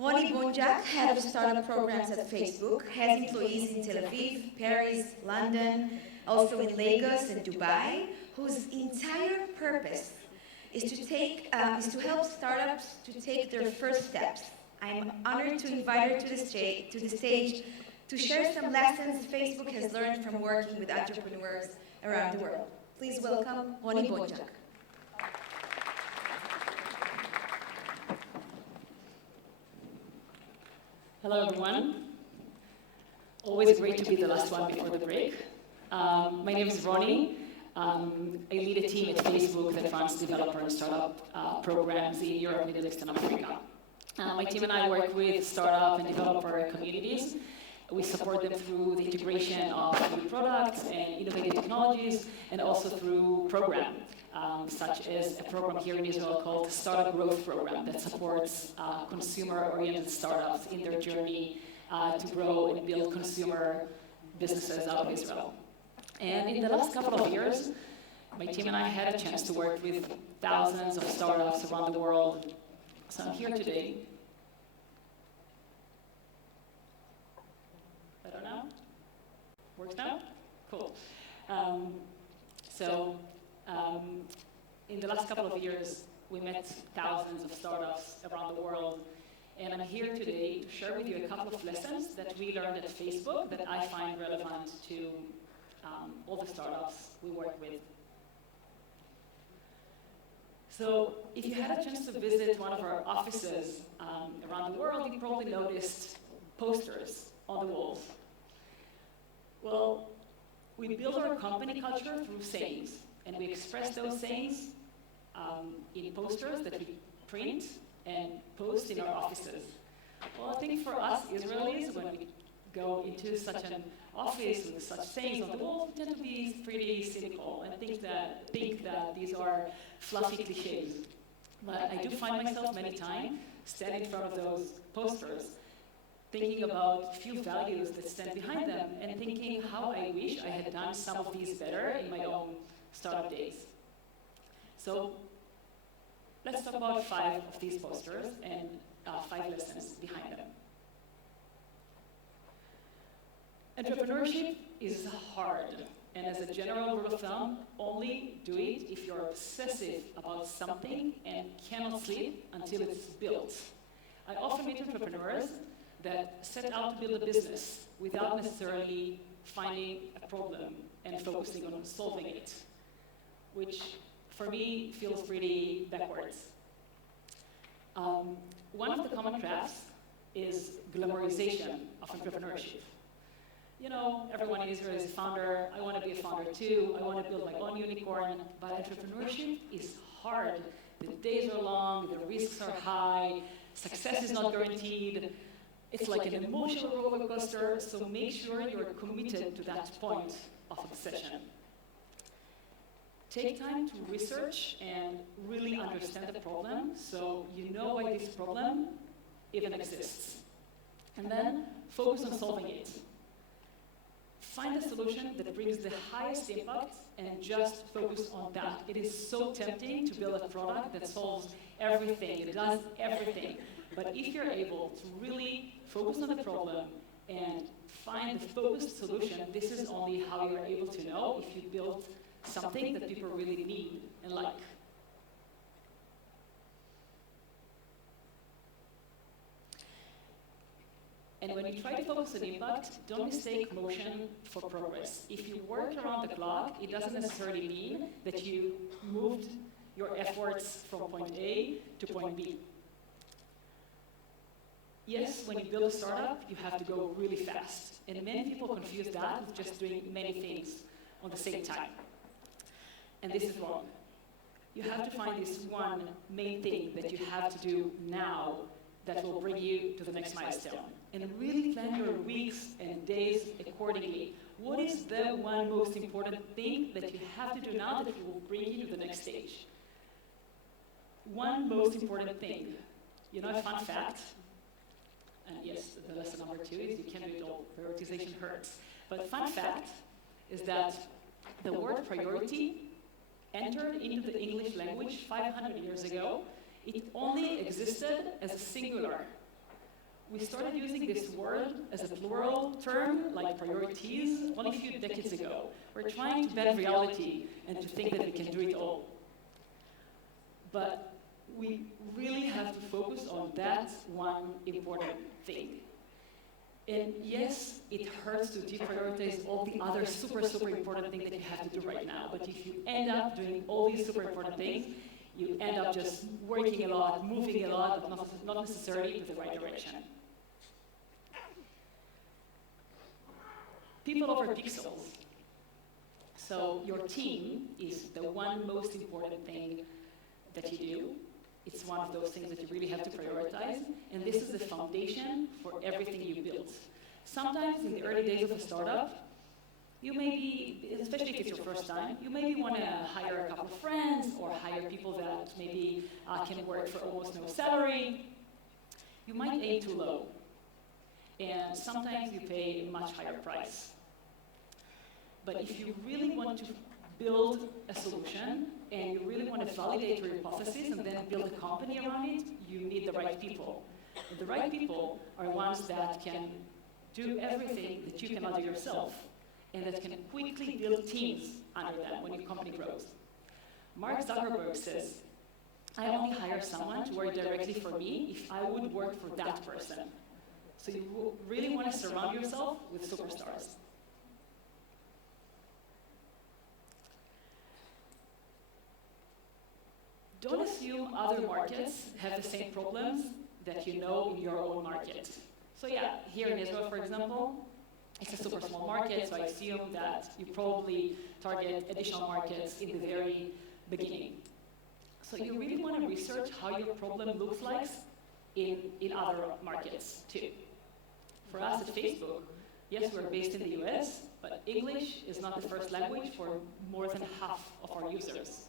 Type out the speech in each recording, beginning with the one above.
Roni Bonjak, head of startup programs at Facebook, has employees in Tel Aviv, Paris, London, also in Lagos and Dubai, whose entire purpose is to help startups to take their first steps. I'm honored to invite her to the stage to share some lessons Facebook has learned from working with entrepreneurs around the world. Please welcome Roni Bonjak. Hello, everyone. Always great to be the last one before the break. My name is Roni. I lead a team at Facebook that runs developer and startup programs in Europe, Middle East, and Africa. My team and I work with startup and developer communities. We support them through the integration of new products and innovative technologies, and also through programs, such as a program here in Israel called Startup Growth Program that supports consumer-oriented startups in their journey to grow and build consumer businesses out of Israel. And in the last couple of years, my team and I had a chance to work with thousands of startups around the world. So I'm here today. Better now? Works now? Cool. In the last couple of years, we met thousands of startups around the world. And I'm here today to share with you a couple of lessons that we learned at Facebook that I find relevant to all the startups we work with. So if you had a chance to visit one of our offices around the world, you probably noticed posters on the walls. Well, we build our company culture through sayings, and we express those sayings in posters that we print and post in our offices. Well, I think for us Israelis, when we go into such an office with such sayings on the wall, we tend to be pretty cynical and think that these are fluffy cliches. But I do find myself many times standing in front of those posters, thinking about a few values that stand behind them and thinking how I wish I had done some of these better in my own startup days. So let's talk about 5 of these posters and 5 lessons behind them. Entrepreneurship is hard, and as a general rule of thumb, only do it if you're obsessive about something and cannot sleep until it's built. I often meet entrepreneurs that set out to build a business without necessarily finding a problem and focusing on solving it, which for me feels pretty backwards. One of the common traps is glamorization of entrepreneurship. You know, everyone in Israel is a founder. I want to be a founder too. I want to build my own unicorn. But entrepreneurship is hard. The days are long, the risks are high, success is not guaranteed. It's like an emotional roller coaster, so make sure you're committed to that point of obsession. Take time to research and really understand the problem so you know why this problem even exists. And then focus on solving it. Find a solution that brings the highest impact and just focus on that. It is so tempting to build a product that solves everything, it does everything. But if you're able to really focus on the problem and find the focused solution, this is only how you're able to know if you built something that people really need and like. And when you try to focus on impact, don't mistake motion for progress. If you work around the clock, it doesn't necessarily mean that you moved your efforts from point A to point B. Yes, when you build a startup, you have to go really fast. And many people confuse that with just doing many things on the same time. And this is wrong. You have to find this one main thing that you have to do now that will bring you to the next milestone. And really plan your weeks and days accordingly. What is the one most important thing that you have to do now that will bring you to the next stage? One most important thing. You know, a fun fact, and yes, the lesson number 2 is you can't do it all. Prioritization hurts. But fun fact is that the word priority entered into the English language 500 years ago. It only existed as a singular. we started using this word as a plural term, like priorities, only a few decades ago. We're trying to bend reality and to think that we can do it all. But we really have to focus on that one important thing. And yes, it hurts to deprioritize all the other super, super important things that you have to do right now. But if you end up doing all these super important things, you end up just working a lot, moving a lot, but not necessarily in the right direction. People over pixels. So your team is the one most important thing that you do. It's one of those things that you really have to prioritize, and this is the foundation for everything you build. Sometimes in the early days of a startup, you may be, especially if it's your first time, you maybe want to hire a couple of friends or hire people that maybe can work for almost no salary. You might aim too low, and sometimes you pay a much higher price. But if you really want to build a solution, and you really want to validate your hypothesis and then build a company around it, you need the right people. And the right people are ones that can do everything that you cannot do yourself, and that can quickly build teams under them when your company grows. Mark Zuckerberg says, I only hire someone to work directly for me if I would work for that person. So you really want to surround yourself with superstars. Don't assume other markets have the same problems that you know in your own market. So yeah, here in Israel, for example, it's a super small market, so I assume that you probably target additional markets in the very beginning. So you really want to research how your problem looks like in other markets too. For us at Facebook, yes, we're based in the US, but English is not the first language for more than half of our users.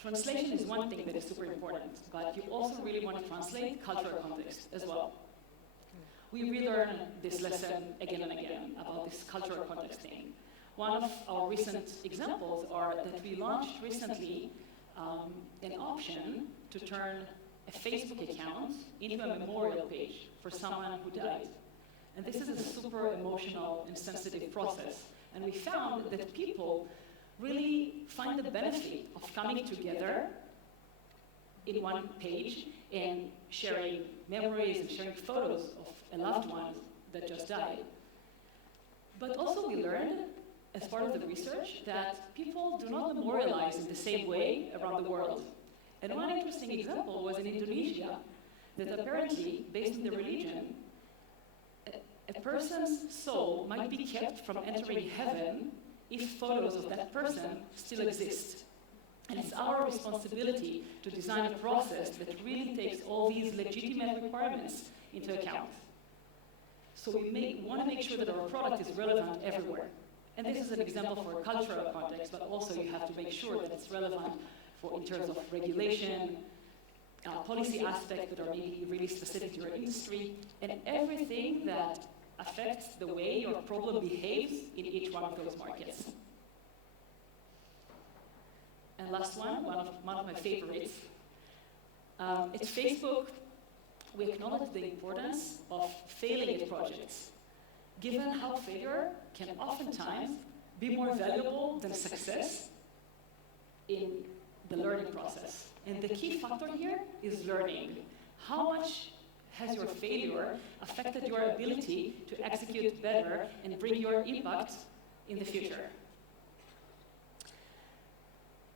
Translation is one thing that is super important, but you also really want to translate cultural context as well. We relearn this lesson again and again about this cultural context thing. One of our recent examples are that we launched recently an option to turn a Facebook account into a memorial page for someone who died. And this is a super emotional and sensitive process. And we found that people really find the benefit of coming together in one page and sharing memories and sharing photos of a loved one that just died. But also we learned, as part of the research, that people do not memorialize in the same way around the world. And one interesting example was in Indonesia, that apparently, based on the religion, a person's soul might be kept from entering heaven if photos of that person still exist. And it's our responsibility to design a process that really takes all these legitimate requirements into account. So we want to make sure that our product is relevant everywhere. And this is an example for a cultural context, but also you have to make sure that it's relevant in terms of regulation, policy aspects that are maybe really specific to your industry, and everything that affects the way your problem behaves in each one of those markets. And last one of my favorites. At Facebook, we acknowledge the importance of failing at projects, given how failure can oftentimes be more valuable than success in the learning process. And the key factor here is learning. How much has your failure affected your ability to execute better and bring your impact in the future?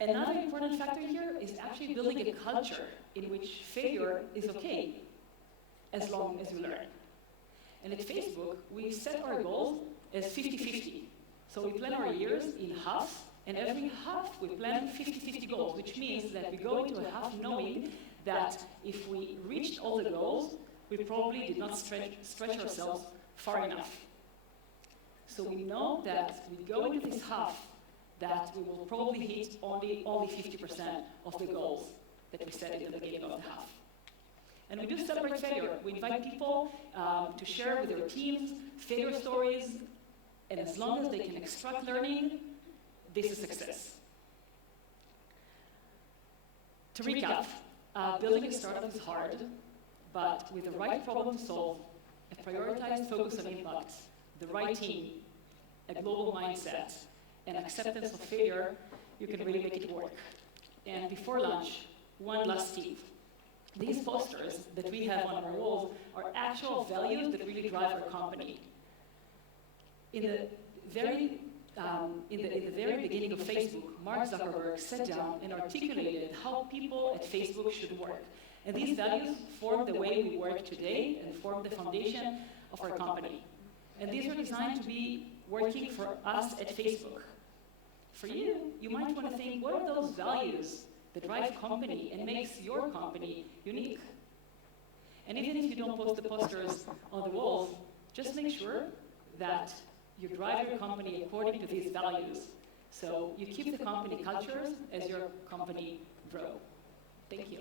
Another important factor here is actually building a culture in which failure is okay, as long as you learn. And at Facebook, we set our goals as 50-50. So we plan our years in halves, and every half we plan 50-50 goals, which means that we go into a half knowing that if we reached all the goals, we probably did not stretch ourselves far enough. So we know that we go into this half that we will probably hit only 50% of the goals that we set at the beginning of the half. And we do celebrate failure. We invite people to share with their teams failure stories, and as long as they can extract learning, this is success. To recap, building a startup is hard, but with the right problem to solve, a prioritized focus on impact, the right team, a global mindset, and acceptance of failure, you can really make it work. And before lunch, one last tip. These posters that we have on our walls are actual values that really drive our company. In the very beginning of Facebook, Mark Zuckerberg sat down and articulated how people at Facebook should work. And these values form the way we work today and form the foundation of our company. And these are designed to be working for us at Facebook. For you, you might want to think, what are those values that drive company and makes your company unique? And even if you don't post the posters on the walls, just make sure that you drive your company according to these values. So you keep the company cultures as your company grow. Thank you.